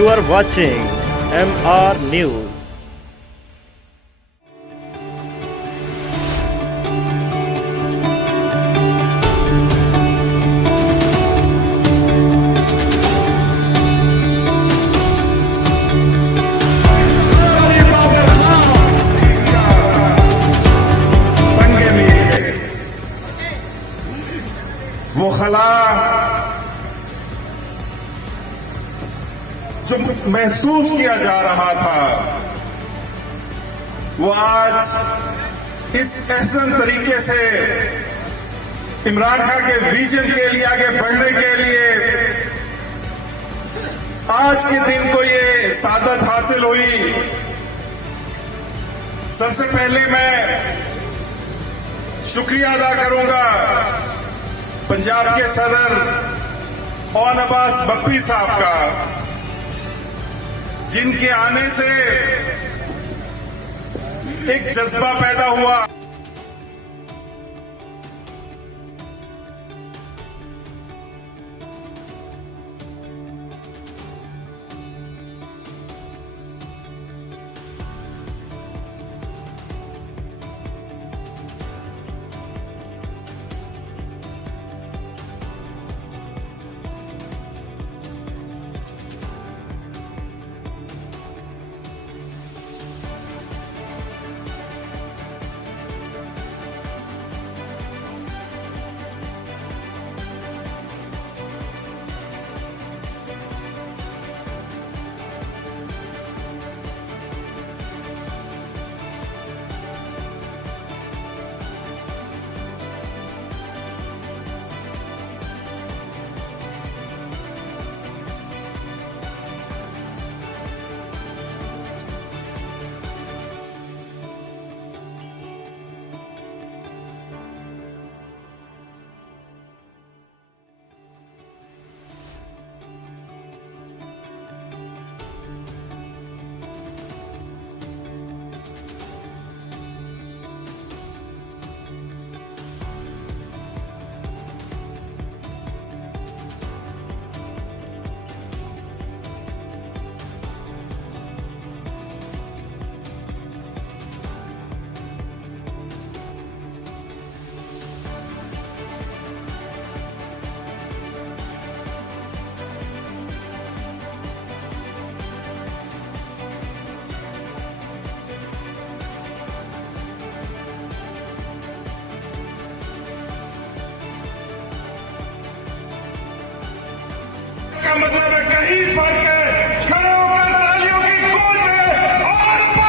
You are watching MRnews. वो खला जो महसूस किया जा रहा था वो आज इस एहसन तरीके से इमरान खान के विजन के लिए आगे बढ़ने के लिए आज के दिन को ये सादत हासिल हुई। सबसे पहले मैं शुक्रिया अदा करूंगा पंजाब के सदर और अब्बास बख्शी साहब का, जिनके आने से एक जज्बा पैदा हुआ। का मतलब है कहीं फर्क है। खड़े होकर तालियों की गूंज में और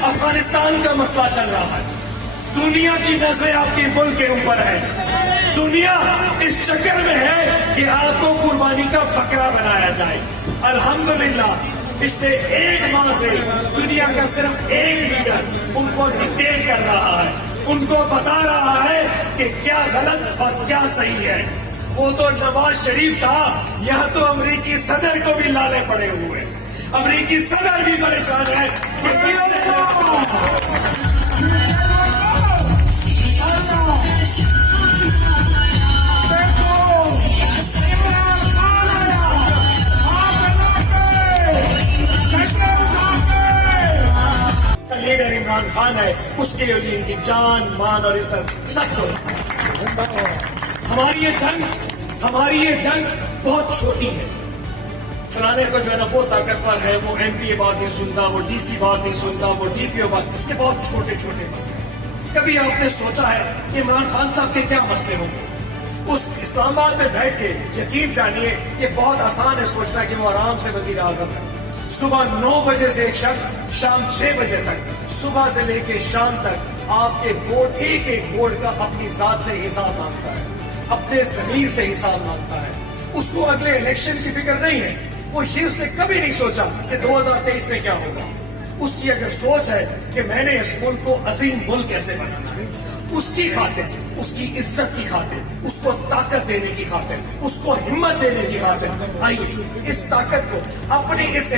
अफगानिस्तान का मसला चल रहा है। दुनिया की नजरें आपके मुल्क के ऊपर है। दुनिया इस चक्कर में है कि आपको कुर्बानी का बकरा बनाया जाए। अल्हम्दुलिल्लाह पिछले 1 माह से दुनिया का सिर्फ एक लीडर उनको डिक्टेट कर रहा है, उनको बता रहा है कि क्या गलत और क्या सही है। वो तो नवाज शरीफ था, यहां तो अमेरिकी सदर को भी लाने पड़े हुए। अमेरिकी सदर भी परेशान है कि लीडर इमरान खान है, उसके लिए इनकी जान मान और इज्जत सख्त हो। हमारी ये जंग बहुत छोटी है। चुनाने को जो है ना वो ताकतवर है, वो एमपी बात नहीं सुनता, वो डीसी बात नहीं सुनता, वो डीपीओ बात, ये बहुत छोटे छोटे मसले हैं। कभी आपने सोचा है कि इमरान खान साहब के क्या मसले होंगे? उस इस्लामाबाद में बैठ के यकीन जानिए ये बहुत आसान है सोचना कि वो आराम से वजीर आजम है। सुबह 9 बजे से एक शख्स शाम 6 बजे तक, सुबह से लेके शाम तक आपके वोट, एक एक वोट का अपनी जात से हिसाब मांगता है, अपने जमीर से हिसाब मांगता है। उसको अगले इलेक्शन की फिक्र नहीं है। वो ये उसने कभी नहीं सोचा कि 2023 में क्या होगा। उसकी अगर सोच है कि मैंने इस मुल्क को अजीम मुल्क कैसे बनाना है, उसकी खातिर, उसकी इज्जत की खातिर, उसको ताकत देने की खातिर, उसको हिम्मत देने की खातिर, आइए इस ताकत को अपने इस